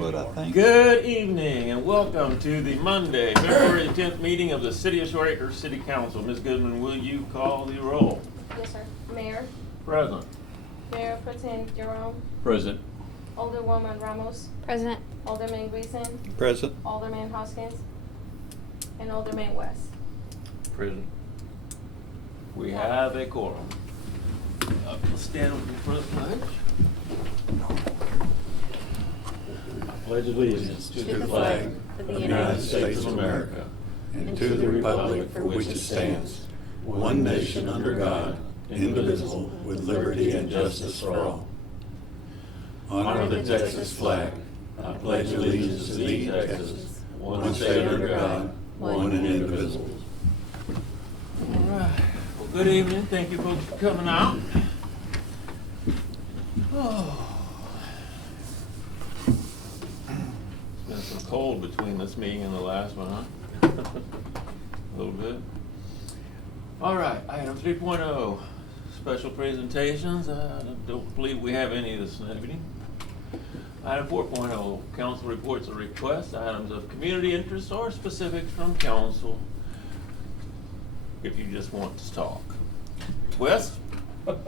foot, I think. Good evening and welcome to the Monday, February 10th meeting of the City of Shoreacres City Council. Ms. Goodman, will you call the roll? Yes, sir. Mayor, Present. Mayor Pro Tem Jerome, Present. Alderwoman Ramos, President. Alderman Gleason, Present. Alderman Hoskins, and Alderman West. Present. We have a quorum. Let's stand for the pledge. I pledge allegiance to the flag of the United States of America and to the republic for which it stands, one nation under God, indivisible, with liberty and justice for all. Honor the Texas flag. I pledge allegiance to thee, Texas, one state under God, one and indivisible. All right. Well, good evening. Thank you folks for coming out. Oh. It's been some cold between this meeting and the last one, huh? A little bit. All right, item 3.0, special presentations. I don't believe we have any this evening. Item 4.0, council reports or requests, items of community interest or specifics from council. If you just want to talk. Wes?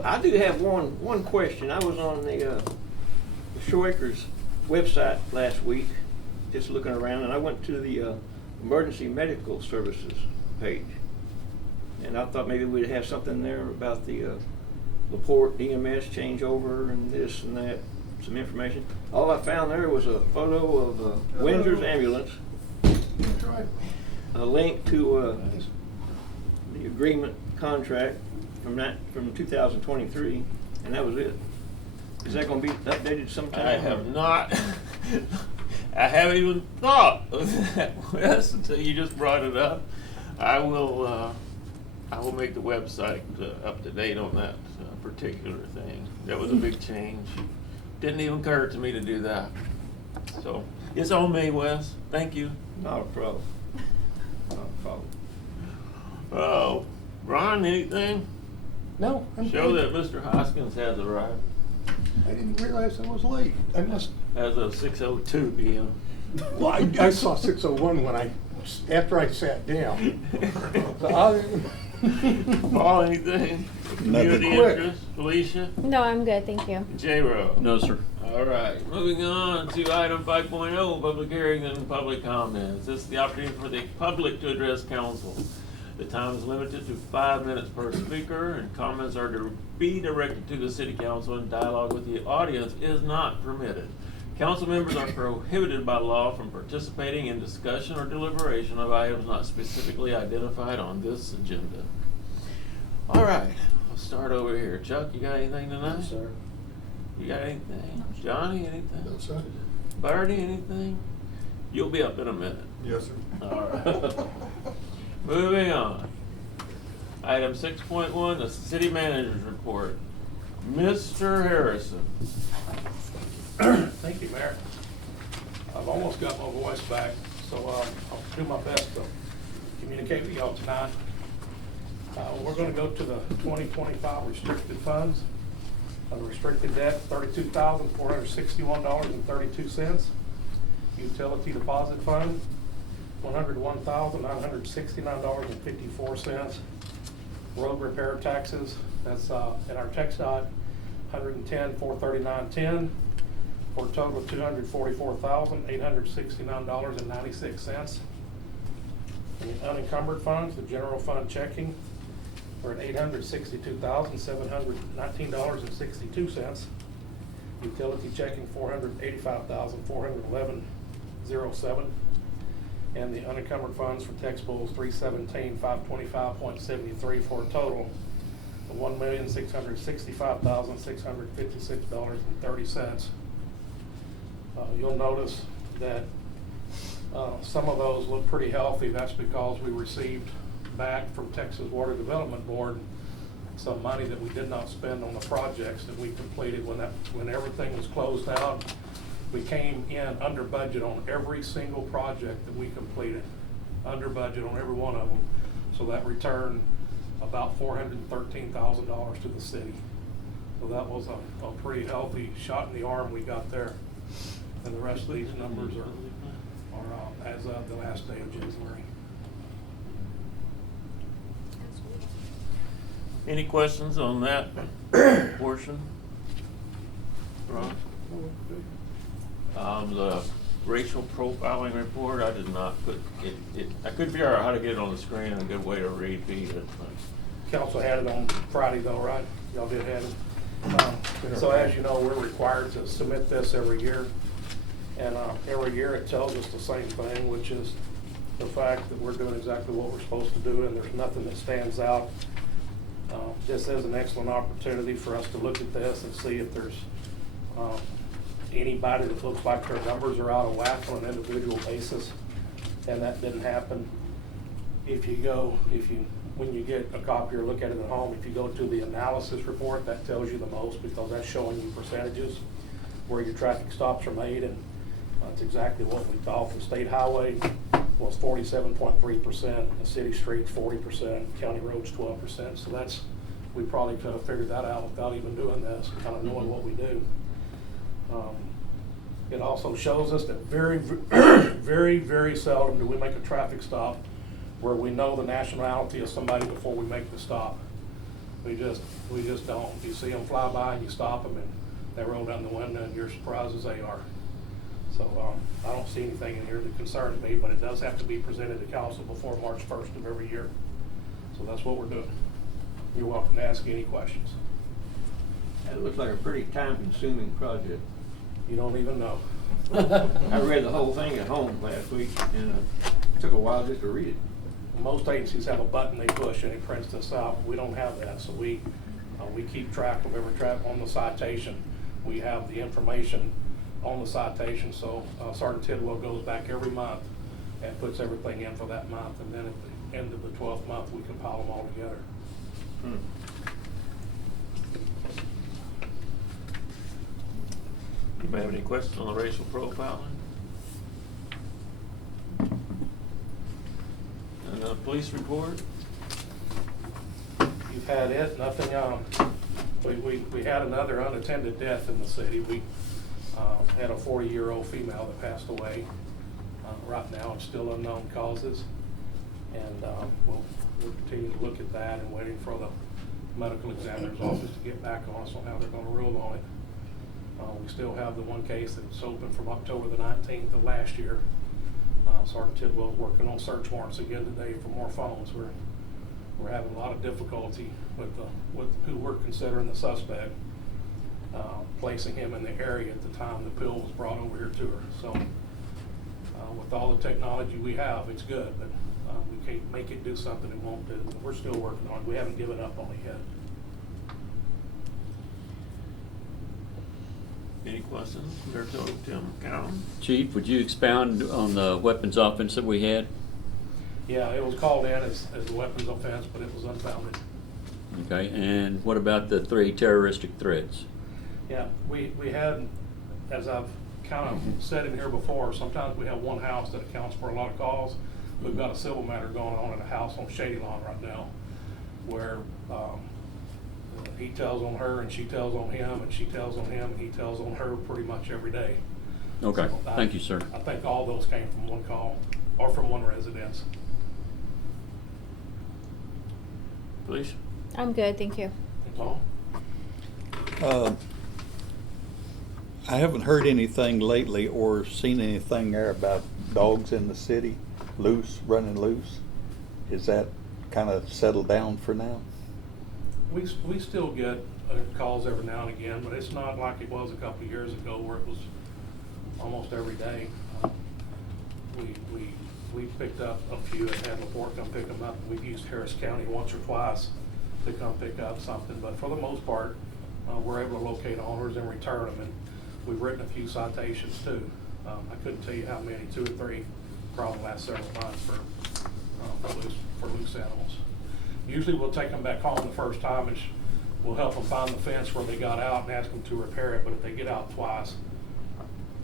I do have one question. I was on the Shoreacres website last week, just looking around, and I went to the emergency medical services page, and I thought maybe we'd have something there about the LaPorte EMS changeover and this and that, some information. All I found there was a photo of Windsor's ambulance, a link to the agreement contract from 2023, and that was it. Is that going to be updated sometime? I have not. I haven't even thought of that, Wes, until you just brought it up. I will make the website up to date on that particular thing. That was a big change. Didn't even occur to me to do that. So it's on me, Wes. Thank you. Not a problem. Not a problem. Oh, Ron, anything? No, I'm Show good. that Mr. Hoskins has arrived I didn't realize I was late. I must. as of 6:02 p.m. Well, I saw 6:01 after I sat down. So Paul, anything? Community quick. interest? Felicia? No, I'm good, thank you. J-Ro? No, sir. All right, moving on to item 5.0, public hearing and public comments. This is the opportunity for the public to address council. The time is limited to 5 minutes per speaker, and comments are to be directed to the city council, and dialogue with the audience is not permitted. Council members are prohibited by law from participating in discussion or deliberation of items not specifically identified on this agenda. All right, I'll start over here. Chuck, you got anything tonight? No, sir. You got anything? Johnny, anything? No, sir. Bernie, anything? You'll be up in a minute. Yes, sir. All right. Moving on. Item 6.1, the city manager's report. Mr. Harrison. Thank you, Mayor. I've almost got my voice back, so I'll do my best to communicate with y'all tonight. We're going to go to the 2025 restricted funds. Restricted debt, $32,461.32. Utility deposit fund, $101,969.54. Road repair taxes, that's in our text dot, $110,439.10, for a total of $244,869.96. And the unencumbered funds, the general fund checking, we're at $862,719.62. Utility checking, $485,411.07. And the unencumbered funds for tax bills, $317,525.73, for a total of $1,665,656.30. You'll notice that some of those look pretty healthy. That's because we received back from Texas Water Development Board some money that we did not spend on the projects that we completed when everything was closed out. We came in under budget on every single project that we completed, under budget on every one of them. So that returned about $413,000 to the city. So that was a pretty healthy shot in the arm we got there. And the rest of these numbers are as of the last day of January. Any questions on that portion? Ron? The racial profiling report, I did not put it, I couldn't figure out how to get it on the screen and a good way to repeat it. Council had it on Friday though, right? Y'all did have it. So as you know, we're required to submit this every year. And every year it tells us the same thing, which is the fact that we're doing exactly what we're supposed to do and there's nothing that stands out. This is an excellent opportunity for us to look at this and see if there's anybody that looks like their numbers are out of whack on an individual basis. And that didn't happen. When you get a copy or look at it at home, if you go to the analysis report, that tells you the most because that's showing you percentages where your traffic stops are made, and that's exactly what we thought. The state highway was 47.3%, the city streets 40%, county roads 12%. So we probably could have figured that out without even doing this, kind of knowing what we do. It also shows us that very, very, very seldom do we make a traffic stop where we know the nationality of somebody before we make the stop. We just don't. You see them fly by and you stop them and they roll down the window and you're surprised as they are. So I don't see anything in here that concerns me, but it does have to be presented to council before March 1st of every year. So that's what we're doing. You're welcome to ask any questions. That looks like a pretty time-consuming project. You don't even know. I read the whole thing at home last week, and it took a while just to read it. Most agencies have a button they push and it prints this out. We don't have that, so we keep track of every on the citation. We have the information on the citation, so Sergeant Tidwell goes back every month and puts everything in for that month, and then at the end of the 12th month, we compile them all together. You have any questions on the racial profiling? And the police report? You've had it, nothing, we had another unattended death in the city. We had a 40-year-old female that passed away. Right now it's still unknown causes, and we'll continue to look at that and waiting for the medical examiner's office to get back on us on how they're going to rule on it. We still have the one case that's open from October the 19th of last year. Sergeant Tidwell's working on search warrants again today for more phones. We're having a lot of difficulty with who we're considering the suspect, placing him in the area at the time the pill was brought over here to her. So with all the technology we have, it's good, but we can't make it do something it won't do. We're still working on it. We haven't given up on it yet. Any questions? There to Tim Cowan. Chief, would you expound on the weapons offense that we had? Yeah, it was called in as a weapons offense, but it was unfounded. Okay, and what about the 3 terroristic threats? Yeah, we had, as I've kind of said in here before, sometimes we have one house that accounts for a lot of calls. We've got a civil matter going on at a house on Shady Lawn right now where he tells on her and she tells on him and she tells on him and he tells on her pretty much every day. Okay, So thank you, sir. I think all those came from one call or from one residence. Please. I'm good, thank you. That's all. I haven't heard anything lately or seen anything there about dogs in the city running loose. Is that kind of settled down for now? We still get calls every now and again, but it's not like it was a couple of years ago where it was almost every day. We picked up a few and had LaPorte come pick them up. We've used Harris County once or twice to come pick up something, but for the most part, we're able to locate owners and return them, and we've written a few citations too. I couldn't tell you how many, 2 or 3, probably the last several months for loose animals. Usually we'll take them back home the first time and we'll help them find the fence where they got out and ask them to repair it, but if they get out twice,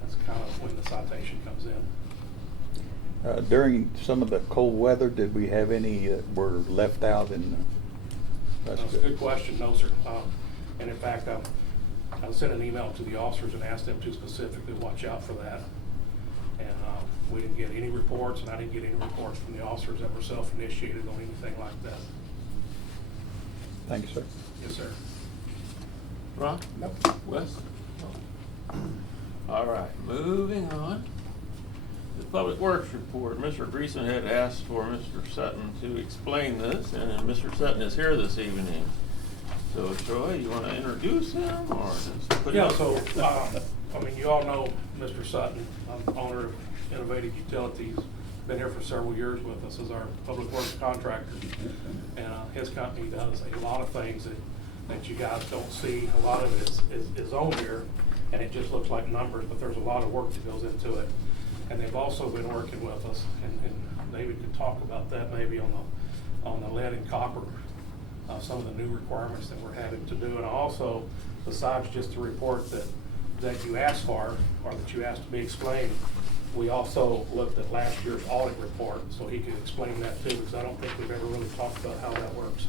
that's kind of when the citation comes in. During some of the cold weather, did we have any that were left out in? That's a good question. No, sir. And in fact, I sent an email to the officers and asked them to specifically watch out for that. And we didn't get any reports, and I didn't get any reports from the officers that were self-initiated on anything like that. Thank you, sir. Yes, sir. Ron? Nope. Wes? All right, moving on. The Public Works Report. Mr. Greason had asked for Mr. Sutton to explain this, and Mr. Sutton is here this evening. So Troy, you want to introduce him, or just put him Yeah, up so, here? I mean, you all know Mr. Sutton, owner of Innovative Utilities, been here for several years with us as our public works contractor. And his company does a lot of things that you guys don't see. A lot of it is on here, and it just looks like numbers, but there's a lot of work that goes into it. And they've also been working with us, and David could talk about that maybe on the lead and copper, some of the new requirements that we're having to do. And also, besides just the report that you asked for, or that you asked to be explained, we also looked at last year's audit report, so he could explain that too, because I don't think we've ever really talked about how that works.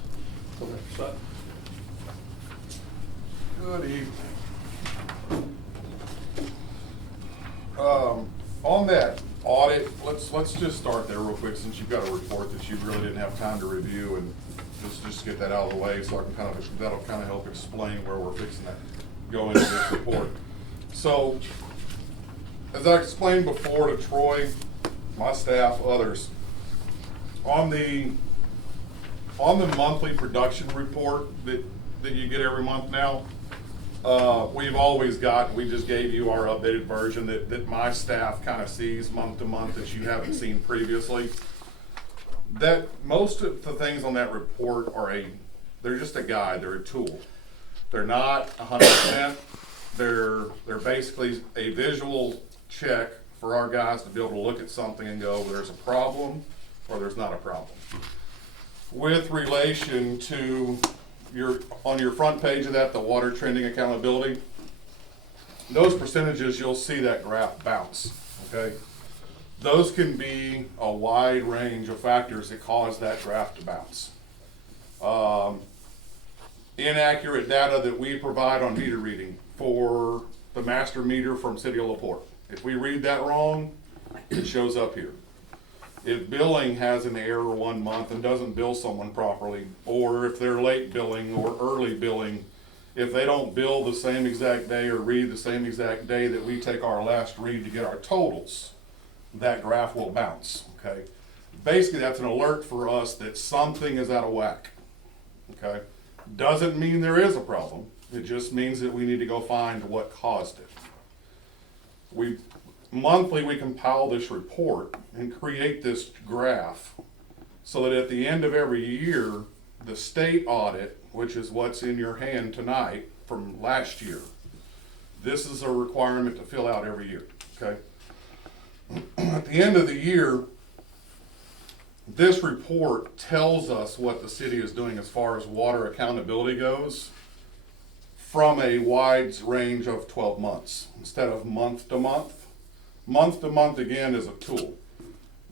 So, Mr. Sutton. Good evening. On that audit, let's just start there real quick, since you've got a report that you really didn't have time to review, and just get that out of the way, so I can that'll kind of help explain where we're fixing that go into this report. So, as I explained before to Troy, my staff, others, on the monthly production report that you get every month now, we've always got, we just gave you our updated version that my staff kind of sees month to month that you haven't seen previously. That most of the things on that report they're just a guide, they're a tool. They're not 100%, they're basically a visual check for our guys to be able to look at something and go, there's a problem or there's not a problem. With relation to on your front page of that, the water trending accountability, those percentages, you'll see that graph bounce, okay? Those can be a wide range of factors that cause that graph to bounce. Inaccurate data that we provide on meter reading for the master meter from City of LaPorte. If we read that wrong, it shows up here. If billing has an error 1 month and doesn't bill someone properly, or if they're late billing or early billing, if they don't bill the same exact day or read the same exact day that we take our last read to get our totals, that graph will bounce, okay? Basically, that's an alert for us that something is out of whack, okay? Doesn't mean there is a problem. It just means that we need to go find what caused it. Monthly, we compile this report and create this graph so that at the end of every year, the state audit, which is what's in your hand tonight from last year, this is a requirement to fill out every year, okay? At the end of the year, this report tells us what the city is doing as far as water accountability goes from a wide range of 12 months instead of month to month. Month to month, again, is a tool.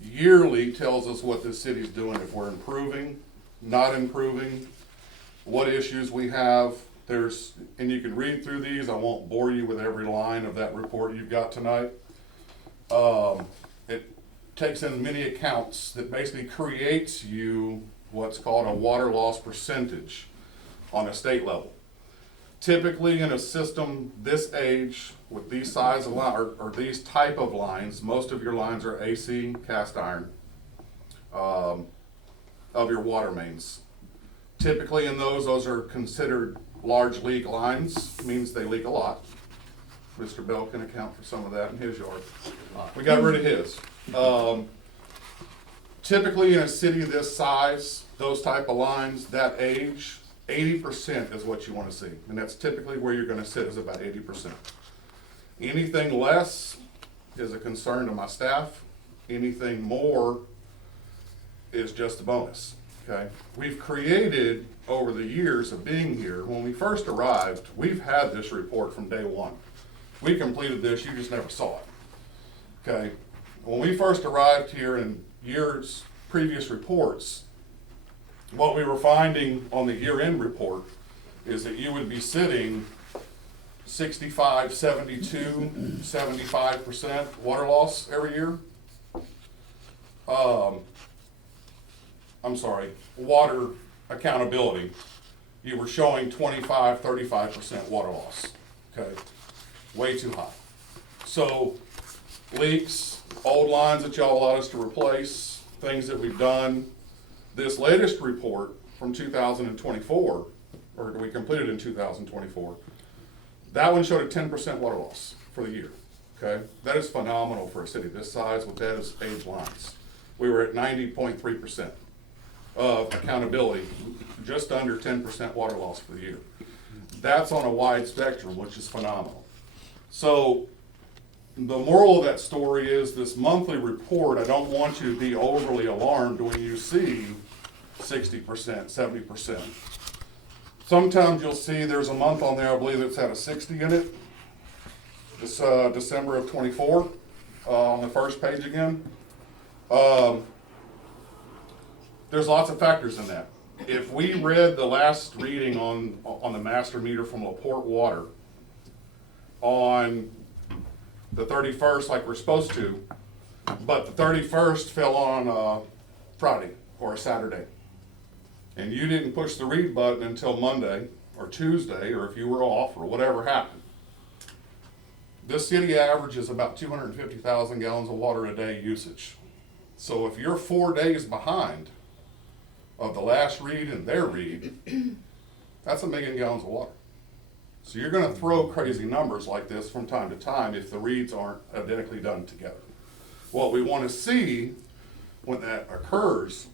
Yearly tells us what this city's doing, if we're improving, not improving, what issues we have. And you can read through these. I won't bore you with every line of that report you've got tonight. It takes in many accounts that basically creates you what's called a water loss percentage on a state level. Typically in a system this age with these size of line, or these type of lines, most of your lines are AC cast iron of your water mains. Typically in those are considered large leak lines, means they leak a lot. Mr. Bell can account for some of that in his yard. We got rid of his. Typically in a city this size, those type of lines, that age, 80% is what you want to see. And that's typically where you're going to sit, is about 80%. Anything less is a concern to my staff. Anything more is just a bonus, okay? We've created, over the years of being here, when we first arrived, we've had this report from day one. We completed this, you just never saw it, okay? When we first arrived here in years, previous reports, what we were finding on the year-end report is that you would be sitting 65, 72, 75% water loss every year. I'm sorry, water accountability, you were showing 25, 35% water loss, okay? Way too high. So leaks, old lines that y'all allowed us to replace, things that we've done. This latest report from 2024, or we completed in 2024, that one showed a 10% water loss for the year, okay? That is phenomenal for a city this size with those age lines. We were at 90.3% of accountability, just under 10% water loss for the year. That's on a wide spectrum, which is phenomenal. So the moral of that story is this monthly report, I don't want you to be overly alarmed when you see 60%, 70%. Sometimes you'll see there's a month on there, I believe it's had a 60 in it. This December of 24, on the first page again. There's lots of factors in that. If we read the last reading on the master meter from LaPorte Water on the 31st like we're supposed to, but the 31st fell on a Friday or a Saturday, and you didn't push the read button until Monday or Tuesday, or if you were off or whatever happened, this city averages about 250,000 gallons of water a day usage. So if you're 4 days behind of the last read and their read, that's 1 million gallons of water. So you're gonna throw crazy numbers like this from time to time if the reads aren't identically done together. What we wanna see when that occurs,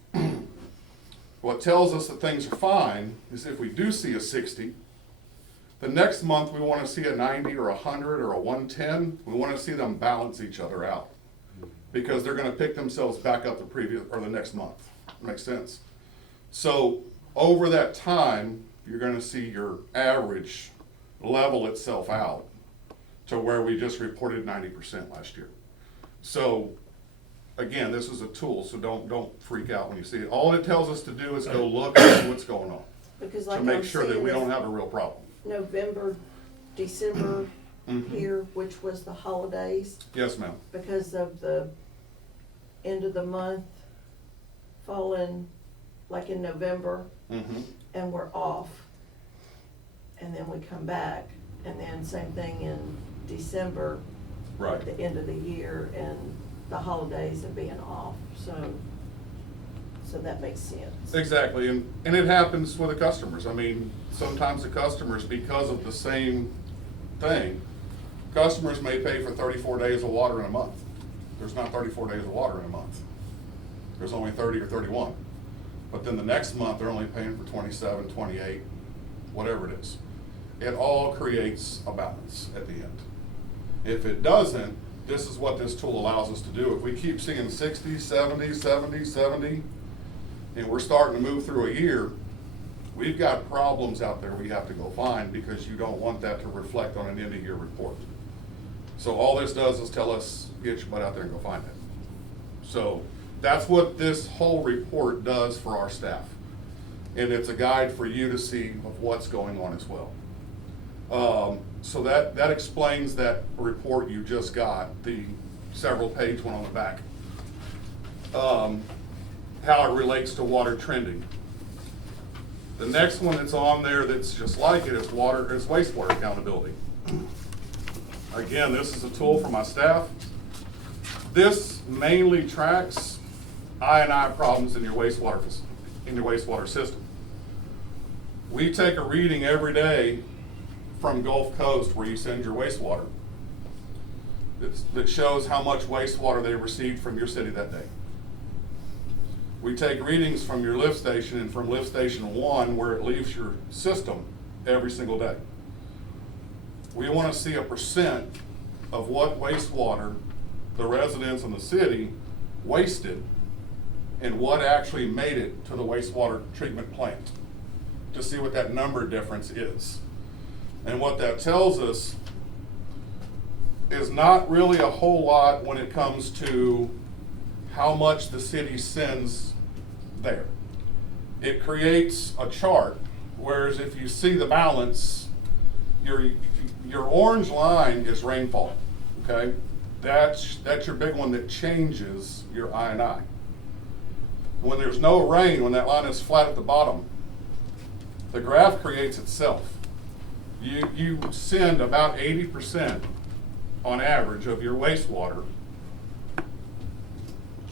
what tells us that things are fine is if we do see a 60, the next month we wanna see a 90 or 100 or a 110, we wanna see them balance each other out, because they're gonna pick themselves back up the previous, or the next month. Makes sense? So over that time, you're gonna see your average level itself out to where we just reported 90% last year. So again, this is a tool, so don't freak out when you see it. All it tells us to do is go look and see what's going on, Because to like make I'm sure that seeing we this don't have a real problem. November, December Mhm. here, which was the holidays, Yes, ma'am. because of the end of the month falling like in November, Mm-hmm. and we're off. And then we come back, and then same thing in December, Right. at the end of the year, and the holidays and being off, so that makes sense. Exactly, and it happens with the customers. I mean, sometimes the customers, because of the same thing, customers may pay for 34 days of water in a month. There's not 34 days of water in a month. There's only 30 or 31. But then the next month, they're only paying for 27, 28, whatever it is. It all creates a balance at the end. If it doesn't, this is what this tool allows us to do. If we keep seeing 60, 70, 70, 70, and we're starting to move through a year, we've got problems out there we have to go find, because you don't want that to reflect on an end of year report. So all this does is tell us, get your butt out there and go find it. So that's what this whole report does for our staff. And it's a guide for you to see of what's going on as well. So that explains that report you just got, the several page one on the back. How it relates to water trending. The next one that's on there that's just like it is wastewater accountability. Again, this is a tool for my staff. This mainly tracks I&I problems in your wastewater system. We take a reading every day from Gulf Coast, where you send your wastewater, that shows how much wastewater they received from your city that day. We take readings from your lift station and from lift station 1, where it leaves your system, every single day. We want to see a percent of what wastewater the residents in the city wasted and what actually made it to the wastewater treatment plant, to see what that number difference is. And what that tells us is not really a whole lot when it comes to how much the city sends there. It creates a chart, whereas if you see the balance, your orange line is rainfall, okay? That's your big one that changes your I&I. When there's no rain, when that line is flat at the bottom, the graph creates itself. You send about 80% on average of your wastewater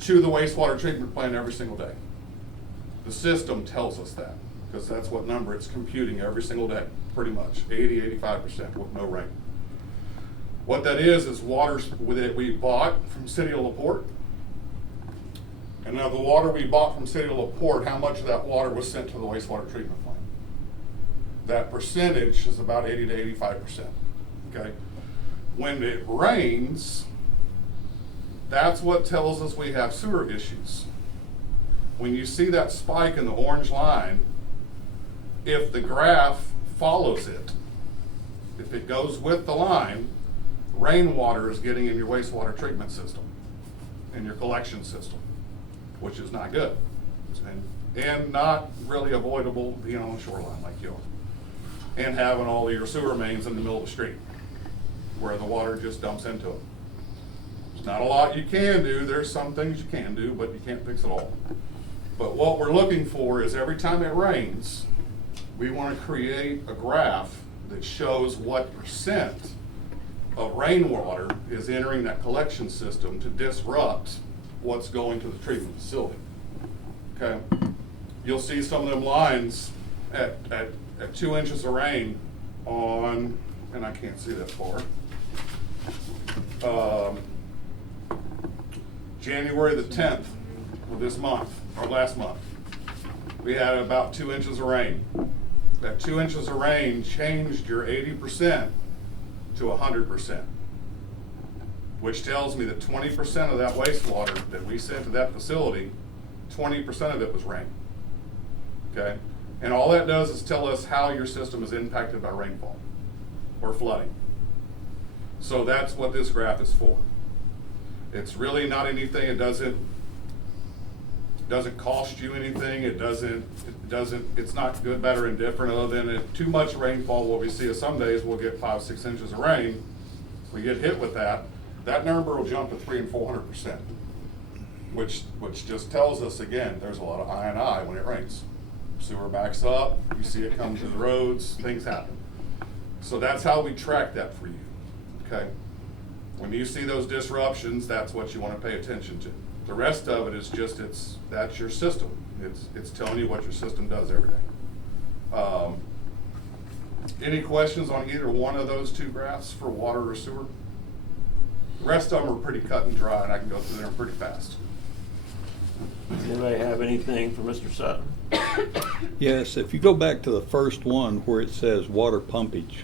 to the wastewater treatment plant every single day. The system tells us that, because that's what number it's computing every single day, pretty much, 80–85% with no rain. What that is water that we bought from City of LaPorte. And now the water we bought from City of LaPorte, how much of that water was sent to the wastewater treatment plant? That percentage is about 80–85%, okay? When it rains, that's what tells us we have sewer issues. When you see that spike in the orange line, if the graph follows it, if it goes with the line, rainwater is getting in your wastewater treatment system, in your collection system, which is not good. And not really avoidable being on the shoreline like you are. And having all of your sewer mains in the middle of the street, where the water just dumps into them. There's not a lot you can do. There's some things you can do, but you can't fix it all. But what we're looking for is every time it rains, we want to create a graph that shows what percent of rainwater is entering that collection system to disrupt what's going to the treatment facility. Okay? You'll see some of them lines at 2 inches of rain on, and I can't see that far, January the 10th of this month, or last month, we had about 2 inches of rain. That 2 inches of rain changed your 80% to 100%, which tells me that 20% of that wastewater that we sent to that facility, 20% of it was rain, okay? And all that does is tell us how your system is impacted by rainfall or flooding. So that's what this graph is for. It's really not anything, it doesn't cost you anything, it's not good, better, and different, other than if too much rainfall, what we see is some days we'll get 5–6 inches of rain, we get hit with that number will jump to 300% and 400%, which just tells us, again, there's a lot of I&I when it rains. Sewer backs up, you see it come to the roads, things happen. So that's how we track that for you, okay? When you see those disruptions, that's what you want to pay attention to. The rest of it is just, that's your system. It's telling you what your system does every day. Any questions on either one of those two graphs for water or sewer? The rest of them are pretty cut and dry, and I can go through them pretty fast. Does anybody have anything for Mr. Sutton? Yes, if you go back to the first one where it says water pumpage,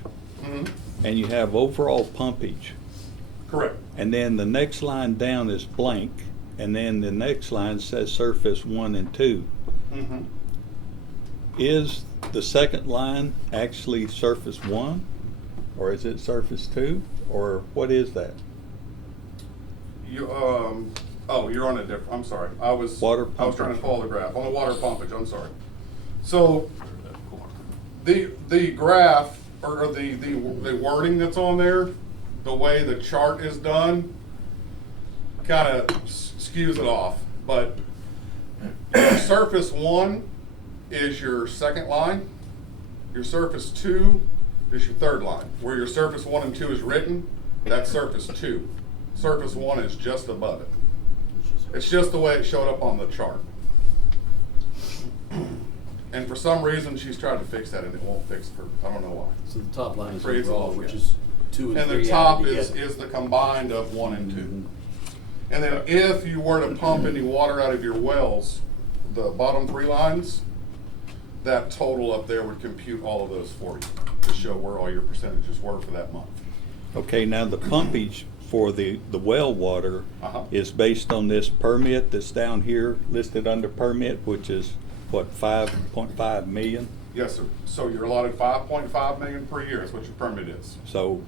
and you have overall pumpage, Correct. and then the next line down is blank, and then the next line says surface 1 and 2. Is the second line actually surface 1, or is it surface 2, or what is that? You're on a different, I'm sorry. I was Water trying to pumpage. follow the graph. On the water pumpage, I'm sorry. So the graph, or the wording that's on there, the way the chart is done, kind of skews it off. But your surface 1 is your second line. Your surface 2 is your third line. Where your surface 1 and 2 is written, that's surface 2. Surface 1 is just above it. It's just the way it showed up on the chart. And for some reason, she's tried to fix that and it won't fix for, I don't know why. So the top line is Creates a overall, little which gap. is 2 and 3 And the top added is together. the combined of 1 and 2. And then if you were to pump any water out of your wells, the bottom 3 lines, that total up there would compute all of those for you to show where all your percentages were for that month. Okay, now the pumpage for the well water is based on this permit that's down here listed under permit, which is what, 5.5 million? Yes, sir. So you're allotted 5.5 million per year is what your permit is. So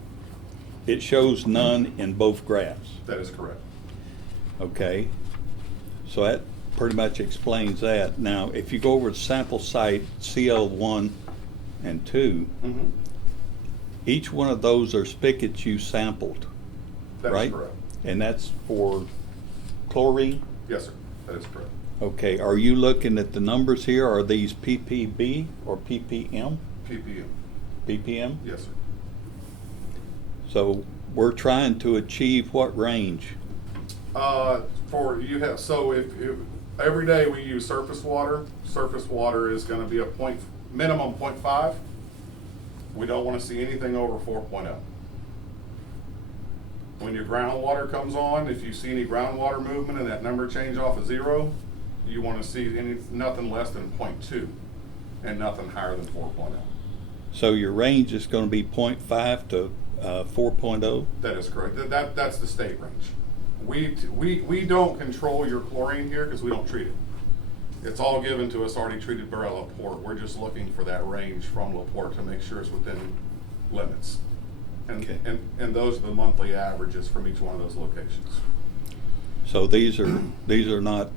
it shows none in both graphs. That is correct. Okay, so that pretty much explains that. Now, if you go over to sample site CL1 and 2, each one of those are spigots you sampled, That's right? correct. And that's for chlorine? Yes, sir, that is correct. Okay, are you looking at the numbers here? Are these ppb or ppm? ppm. ppm? Yes, sir. So we're trying to achieve what range? For you have, so if every day we use surface water is gonna be a minimum 0.5. We don't wanna see anything over 4.0. When your groundwater comes on, if you see any groundwater movement and that number change off of 0, you wanna see nothing less than 0.2 and nothing higher than 4.0. So your range is gonna be 0.5 to 4.0? That is correct. That's the state range. We don't control your chlorine here because we don't treat it. It's all given to us already treated by LaPorte. We're just looking for that range from LaPorte to make sure it's within limits. Okay. And those are the monthly averages from each one of those locations. So these are not,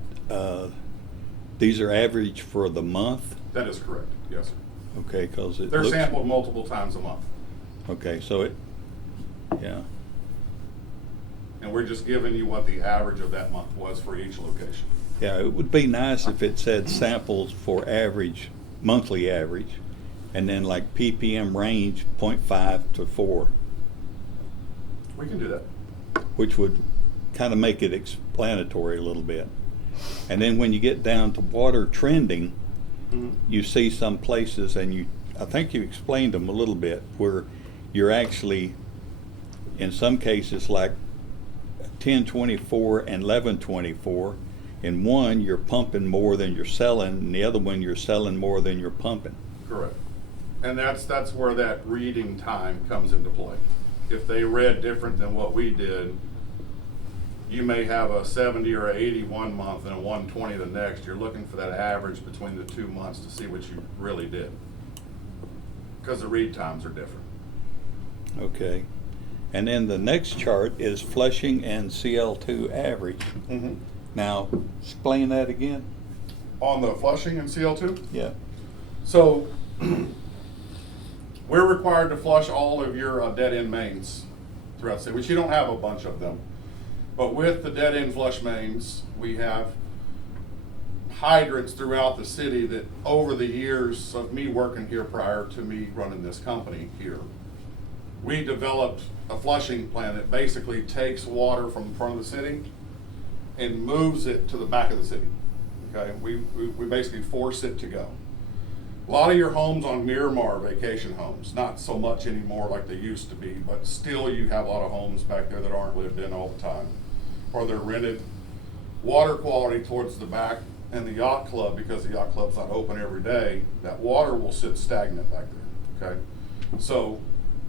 these are average for the month? That is correct, yes, sir. Okay, because it They're looks. sampled multiple times a month. Okay, so it, yeah. And we're just giving you what the average of that month was for each location. Yeah, it would be nice if it said samples for average, monthly average, and then like ppm range 0.5 to 4, We can do that. which would kind of make it explanatory a little bit. And then when you get down to water trending, you see some places, and I think you explained them a little bit, where you're actually, in some cases, like 1024 and 1124. In one, you're pumping more than you're selling, and the other one, you're selling more than you're pumping. Correct. And that's where that reading time comes into play. If they read different than what we did, you may have a 70 or a 80 one month and a 120 the next. You're looking for that average between the 2 months to see what you really did. Because the read times are different. Okay. And then the next chart is flushing and CL2 average. Now, explain that again. On the flushing and CL2? Yeah. So, we're required to flush all of your dead-end mains throughout the city, which you don't have a bunch of them. But with the dead-end flush mains, we have hydrants throughout the city that over the years of me working here prior to me running this company here, we developed a flushing plan that basically takes water from the front of the city and moves it to the back of the city. Okay, we basically force it to go. A lot of your homes on Miramar, vacation homes, not so much anymore like they used to be, but still you have a lot of homes back there that aren't lived in all the time, or they're rented. Water quality towards the back and the yacht club, because the yacht club's not open every day, that water will sit stagnant back there, okay? So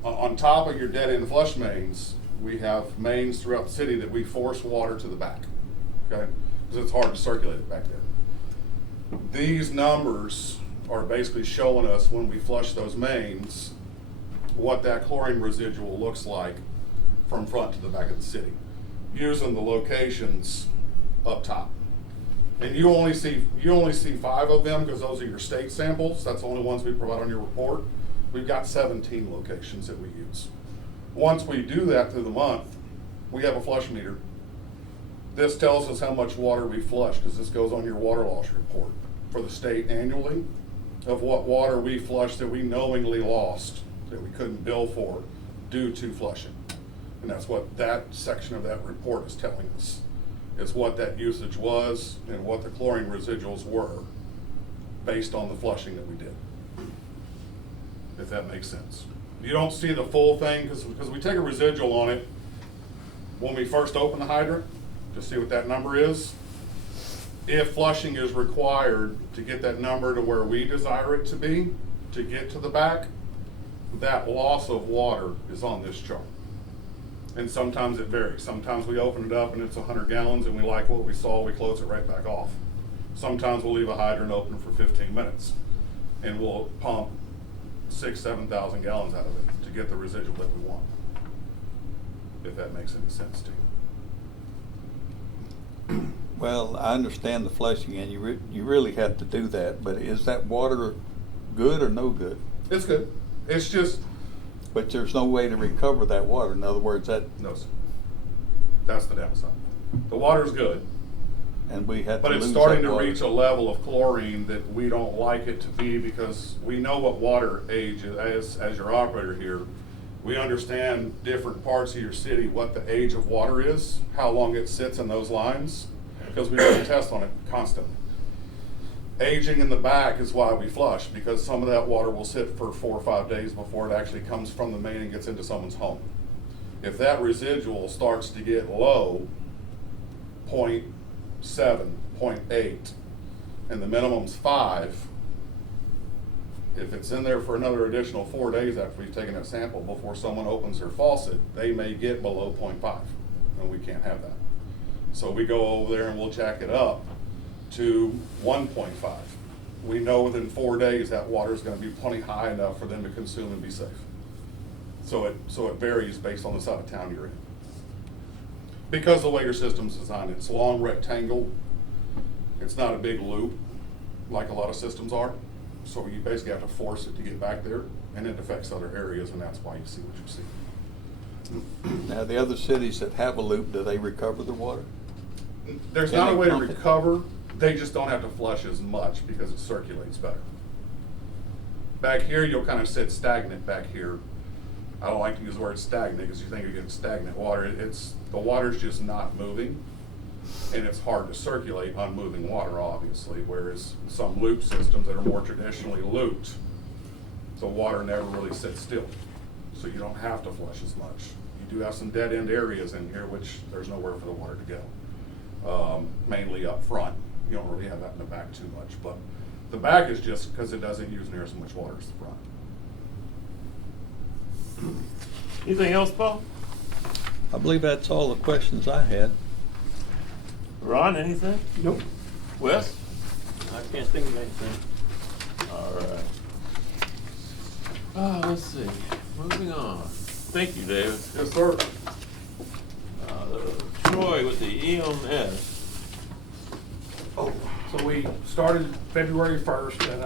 on top of your dead end flush mains, we have mains throughout the city that we force water to the back, okay? Because it's hard to circulate it back there. These numbers are basically showing us when we flush those mains, what that chlorine residual looks like from front to the back of the city, using the locations up top. And you only see 5 of them because those are your state samples. That's the only ones we provide on your report. We've got 17 locations that we use. Once we do that through the month, we have a flush meter. This tells us how much water we flush, because this goes on your water loss report for the state annually, of what water we flushed that we knowingly lost, that we couldn't bill for due to flushing. And that's what that section of that report is telling us. It's what that usage was and what the chlorine residuals were based on the flushing that we did. If that makes sense. You don't see the full thing because we take a residual on it when we first open the hydrant to see what that number is. If flushing is required to get that number to where we desire it to be, to get to the back, that loss of water is on this chart. And sometimes it varies. Sometimes we open it up and it's 100 gallons and we like what we saw, we close it right back off. Sometimes we'll leave a hydrant open for 15 minutes and we'll pump 6,000-7,000 gallons out of it to get the residual that we want. If that makes any sense to you. Well, I understand the flushing, and you really have to do that, but is that water good or no good? It's good. It's just, But there's no way to recover that water. In other words, No, sir. That's the downside. The water's good, and we had to but it's lose starting that to water. reach a level of chlorine that we don't like it to be, because we know what water age is. As your operator here, we understand different parts of your city, what the age of water is, how long it sits in those lines, because we run tests on it constantly. Aging in the back is why we flush, because some of that water will sit for 4 or 5 days before it actually comes from the main and gets into someone's home. If that residual starts to get low, 0.7, 0.8, and the minimum's 5, if it's in there for another additional 4 days after we've taken a sample before someone opens their faucet, they may get below 0.5, and we can't have that. So we go over there and we'll jack it up to 1.5. We know within 4 days that water is going to be plenty high enough for them to consume and be safe. So it varies based on the side of town you're in. Because the way your system's designed, it's a long rectangle. It's not a big loop like a lot of systems are. So you basically have to force it to get back there, and it affects other areas, and that's why you see what you see. Now, the other cities that have a loop, do they recover the water? There's Can not a they way to pump it? recover. They just don't have to flush as much because it circulates better. Back here, you'll kind of sit stagnant back here. I don't like to use the word stagnant because you think you're getting stagnant water. The water's just not moving, and it's hard to circulate unmoving water, obviously, whereas some loop systems that are more traditionally looped, the water never really sits still, so you don't have to flush as much. You do have some dead-end areas in here, which there's nowhere for the water to go, mainly up front. You don't really have that in the back too much, but the back is just because it doesn't use near as much water as the front. Anything else, Paul? I believe that's all the questions I had. Ron, anything? Nope. Wes? I can't think of anything. All right. Let's see. Moving on. Thank you, David. Yes, sir. Troy with the EMS. So we started February 1st, and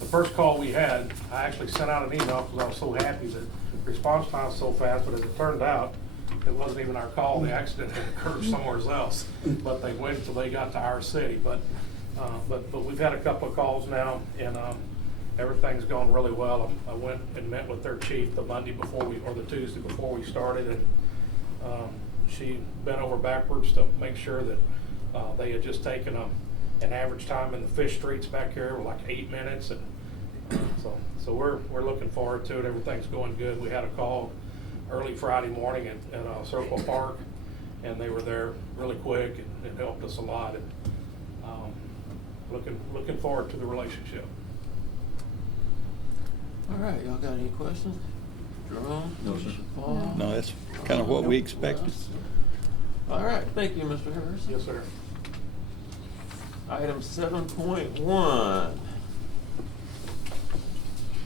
the first call we had, I actually sent out an email because I was so happy that response time was so fast, but as it turned out, it wasn't even our call. The accident had occurred somewhere else, but they waited until they got to our city. But we've had a couple of calls now, and everything's going really well. I went and met with their chief the Monday before or the Tuesday before we started, and she bent over backwards to make sure that they had just taken an average time in the fish streets back here with like 8 minutes, and so we're looking forward to it. Everything's going good. We had a call early Friday morning at Circle Park, and they were there really quick, and it helped us a lot. And looking forward to the relationship. All right, y'all got any questions? Jerome? No, sir. Paul? No, that's kind of what we expected. All right, thank you, Mr. Harrison. Yes, sir. Item 7.1.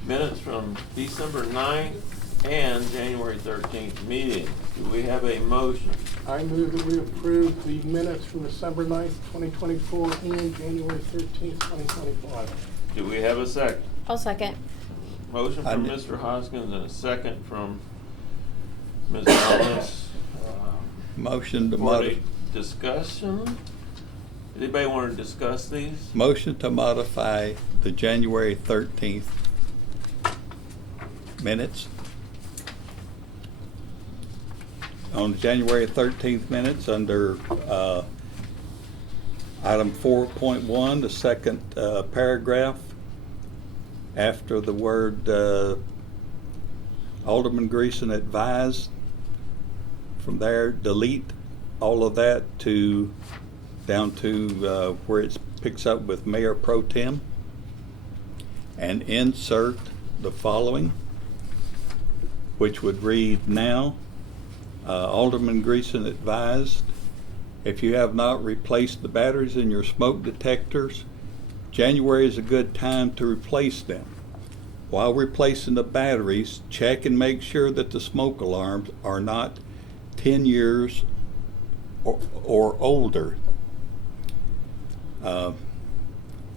Minutes from December 9th and January 13th meeting. Do we have a motion? I move that we approve the minutes from December 9th, 2024 and January 13th, 2025. Do we have a second? I'll second. Motion I from did- Mr. Hoskins and a second from Ms. Ellis. Motion to For the modify. discussion? Anybody want to discuss these? Motion to modify the January 13th minutes. On January 13th minutes, under item 4.1, the second paragraph, after the word Alderman Greason advised, from there, delete all of that down to where it picks up with Mayor Pro Tem, and insert the following, which would read now, Alderman Greason advised, if you have not replaced the batteries in your smoke detectors, January is a good time to replace them. While replacing the batteries, check and make sure that the smoke alarms are not 10 years or older.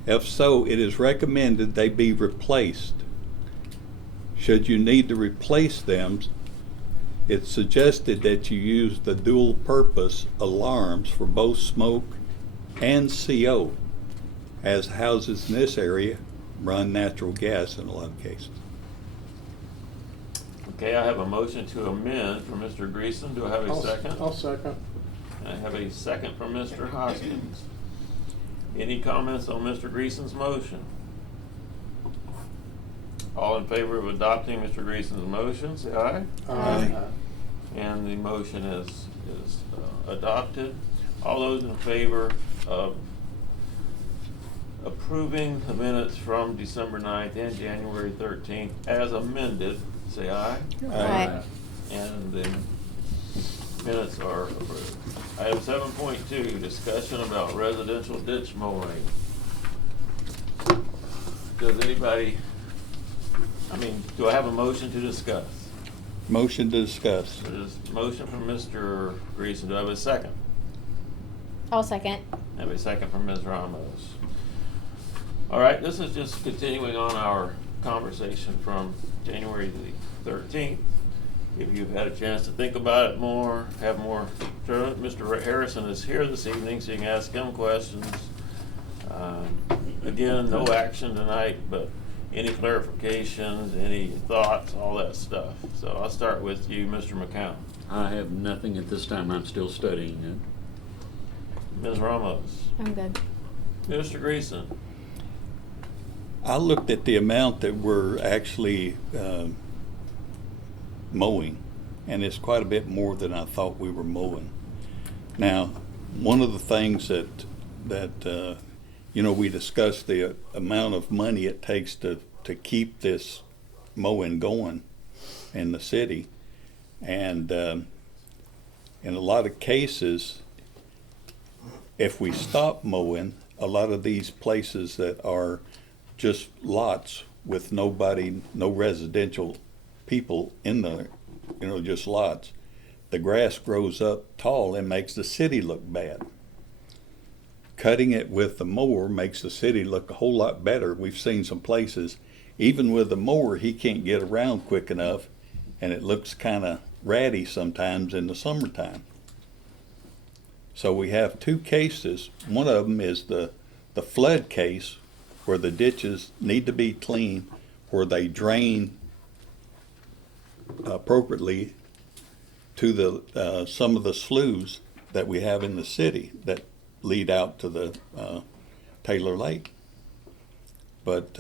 If so, it is recommended they be replaced. Should you need to replace them, it's suggested that you use the dual-purpose alarms for both smoke and CO, as houses in this area run natural gas in a lot of cases. Okay, I have a motion to amend from Mr. Greason. Do I have a second? I'll second. I have a second from Mr. Hoskins. Any comments on Mr. Greason's motion? All in favor of adopting Mr. Greason's motion, say aye. Aye. And the motion is adopted. All those in favor of approving the minutes from December 9th and January 13th as amended, say aye. Aye. And the minutes are approved. Item 7.2, discussion about residential ditch mowing. Does anybody, do I have a motion to discuss? Motion to discuss. There's a motion from Mr. Greason. Do I have a second? I'll second. I have a second from Ms. Ramos. All right, this is just continuing on our conversation from January the 13th. If you've had a chance to think about it more, have more, Mr. Harrison is here this evening, so you can ask him questions. Again, no action tonight, but any clarifications, any thoughts, all that stuff. So I'll start with you, Mr. McCown. I have nothing at this time. I'm still studying it. Ms. Ramos. I'm good. Mr. Greason. I looked at the amount that we're actually mowing, and it's quite a bit more than I thought we were mowing. Now, one of the things that we discussed the amount of money it takes to keep this mowing going in the city, and in a lot of cases, if we stop mowing, a lot of these places that are just lots with nobody, no residential people in there, just lots, the grass grows up tall and makes the city look bad. Cutting it with the mower makes the city look a whole lot better. We've seen some places, even with the mower, he can't get around quick enough, and it looks kind of ratty sometimes in the summertime. So we have two cases. One of them is the flood case, where the ditches need to be clean, where they drain appropriately to the some of the sloughs that we have in the city that lead out to the Taylor Lake. But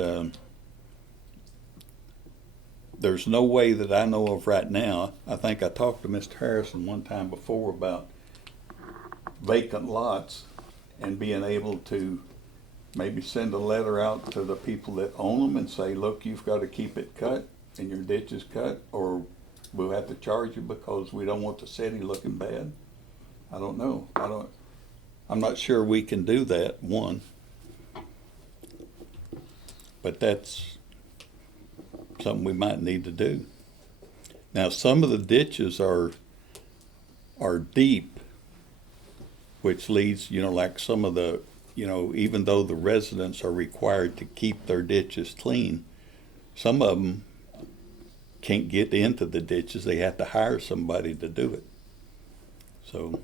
there's no way that I know of right now. I think I talked to Mr. Harrison one time before about vacant lots and being able to maybe send a letter out to the people that own them and say, look, you've got to keep it cut and your ditch is cut, or we'll have to charge you because we don't want the city looking bad. I don't know. I'm not sure we can do that, one. But that's something we might need to do. Now, some of the ditches are deep, which leads, like some of the, even though the residents are required to keep their ditches clean, some of them can't get into the ditches. They have to hire somebody to do it. So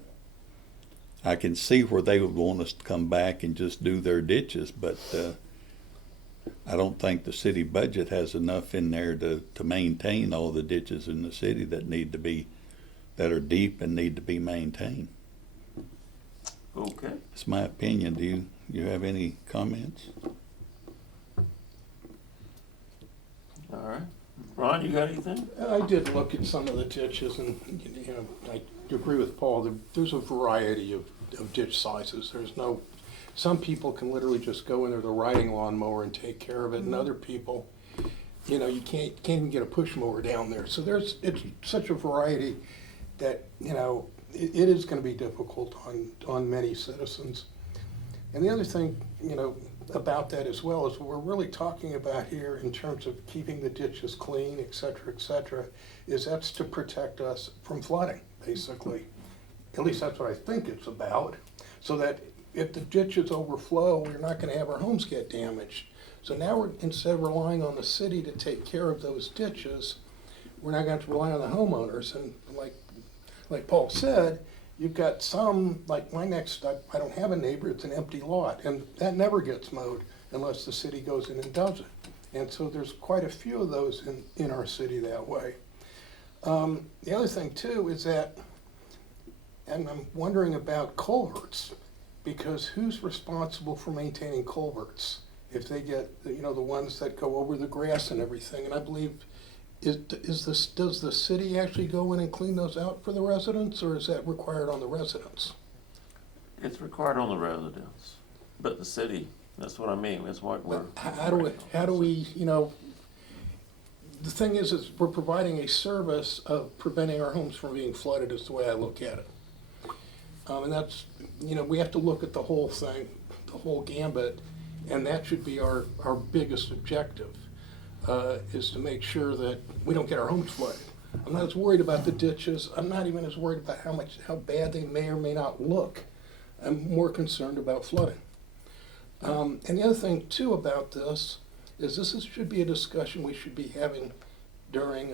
I can see where they would want us to come back and just do their ditches, but I don't think the city budget has enough in there to maintain all the ditches in the city that are deep and need to be maintained. Okay. That's my opinion. Do you have any comments? All right. Ron, you got anything? I did look at some of the ditches, and I agree with Paul. There's a variety of ditch sizes. Some people can literally just go in there with a riding lawnmower and take care of it, and other people, you can't even get a push mower down there. So it's such a variety that it is going to be difficult on many citizens. And the other thing, about that as well is what we're really talking about here in terms of keeping the ditches clean, et cetera, is that's to protect us from flooding, basically. At least that's what I think it's about, so that if the ditches overflow, we're not going to have our homes get damaged. So now we're, instead of relying on the city to take care of those ditches, we're now going to rely on the homeowners. And like Paul said, you've got some, like my next, I don't have a neighbor, it's an empty lot, and that never gets mowed unless the city goes in and does it. And so there's quite a few of those in our city that way. The other thing too is that, and I'm wondering about culverts, because who's responsible for maintaining culverts? If they get, the ones that go over the grass and everything, and I believe, does the city actually go in and clean those out for the residents, or is that required on the residents? It's required on the residents, but the city, that's what I mean, it's what we're. How do we, the thing is we're providing a service of preventing our homes from being flooded is the way I look at it. And that's, we have to look at the whole thing, the whole gambit, and that should be our biggest objective, is to make sure that we don't get our homes flooded. I'm not as worried about the ditches. I'm not even as worried about how bad they may or may not look. I'm more concerned about flooding. And the other thing too about this is should be a discussion we should be having during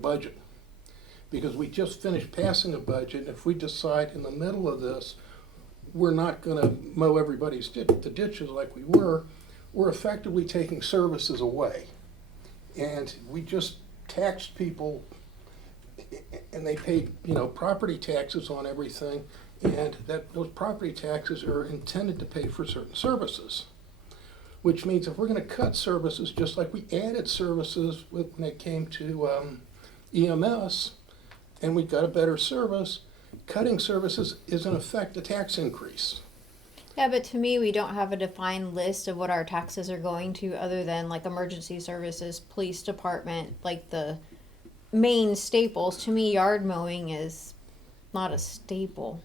budget. Because we just finished passing a budget, and if we decide in the middle of this, we're not gonna mow everybody's the ditches like we're effectively taking services away. And we just taxed people, and they paid, property taxes on everything, and those property taxes are intended to pay for certain services. Which means if we're gonna cut services, just like we added services when it came to EMS, and we got a better service, cutting services is in effect a tax increase. Yeah, but to me, we don't have a defined list of what our taxes are going to, other than like emergency services, police department, like the main staples. To me, yard mowing is not a staple.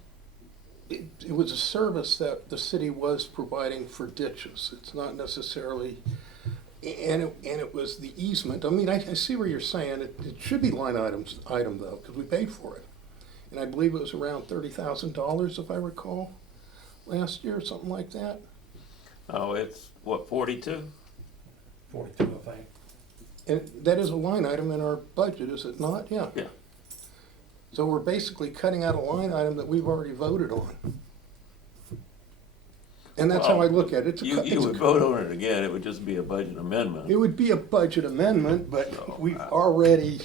It was a service that the city was providing for ditches. It's not necessarily, and it was the easement. I mean, I see where you're saying it should be line item though, because we paid for it. And I believe it was around $30,000 if I recall, last year, something like that. Oh, it's what, 42? 42, I think. And that is a line item in our budget, is it not? Yeah. Yeah. So we're basically cutting out a line item that we've already voted on. And that's how I look at it. You would vote on it again, it would just be a budget amendment. It would be a budget amendment, but we've already,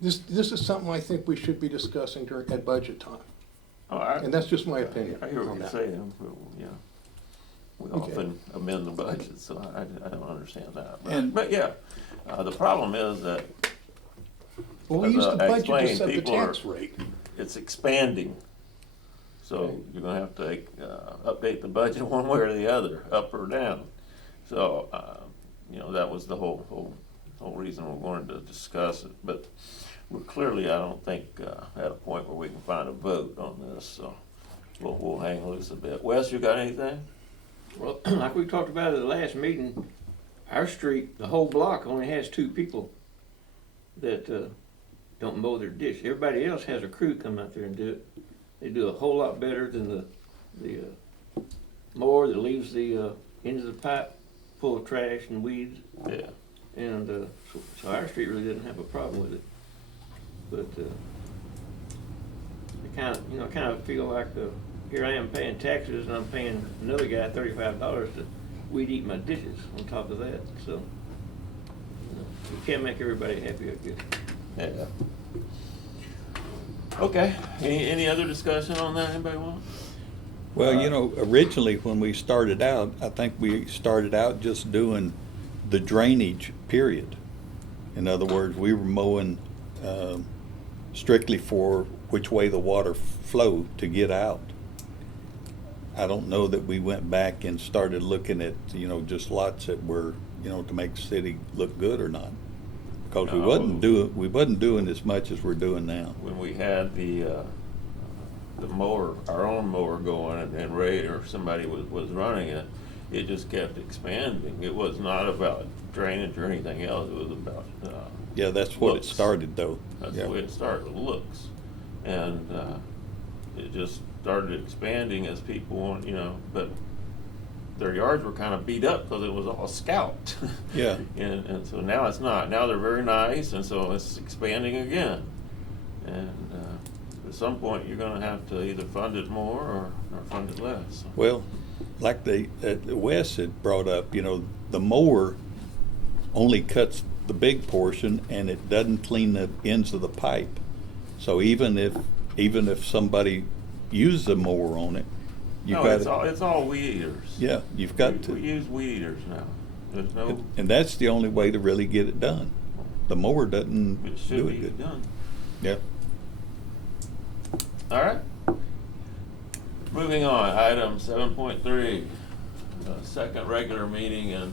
this is something I think we should be discussing at budget time. And that's just my opinion. I hear what on you're that. saying, yeah. We Okay. often amend the budget, so I don't understand that. And- But yeah, the problem is that Well, we as use the I budget to explained, set the people are- tax rate. it's expanding. So you're gonna have to update the budget one way or the other, up or down. So, that was the whole reason we wanted to discuss it. But we're clearly, I don't think, at a point where we can find a vote on this, so we'll hang loose a bit. Wes, you got anything? Well, like we talked about at the last meeting, our street, the whole block only has 2 people that don't mow their ditch. Everybody else has a crew come out there and do it. They do a whole lot better than the mower that leaves the end of the pipe full of trash and weeds. Yeah. And so our street really didn't have a problem with it. But I kind of feel like here I am paying taxes and I'm paying another guy $35 to weed eat my dishes on top of that. So you can't make everybody happy, I guess. Yeah. Okay, any other discussion on that, anybody want? Well, originally when we started out, I think we started out just doing the drainage, period. In other words, we were mowing strictly for which way the water flowed to get out. I don't know that we went back and started looking at, just lots that were, to make the city look good or not. Because we wasn't doing as much as we're doing now. When we had the mower, our own mower going, and Ray or somebody was running it, it just kept expanding. It was not about drainage or anything else. It was about Yeah, that's what looks. it started though. That's Yeah. the way it started, looks, and it just started expanding as people want, but their yards were kind of beat up because it was all scalped. Yeah. And so now it's not. Now they're very nice, and so it's expanding again. And at some point, you're gonna have to either fund it more or fund it less. Well, like Wes had brought up, the mower only cuts the big portion and it doesn't clean the ends of the pipe. So even if somebody uses a mower on it, you've No, got it's all weed eaters. Yeah, you've got we to. use weed eaters now. There's no. And that's the only way to really get it done. The mower doesn't It should do be it good. done. Yeah. All right. Moving on, item 7.3, second regular meeting in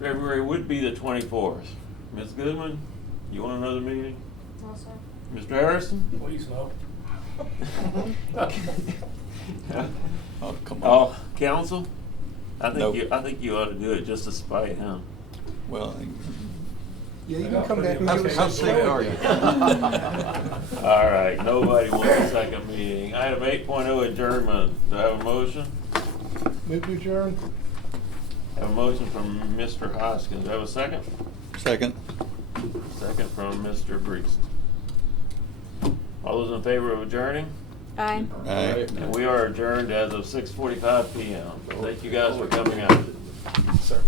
February would be the 24th. Ms. Goodman, you want another meeting? No, sir. Mr. Harrison? Please no. Oh, come on. Oh, council? I Nope. think you ought to do it just to spite him. Well, Yeah, you can come back and give us How a sick are you? All right, nobody wants a second meeting. Item 8.0 adjournment. Do I have a motion? Move to adjourn. Have a motion from Mr. Hoskins. Do I have a second? second. Second from Mr. Priest. All those in favor of adjourning? Aye. Aye. And we are adjourned as of 6:45 PM. Thank you guys for coming out. Sir.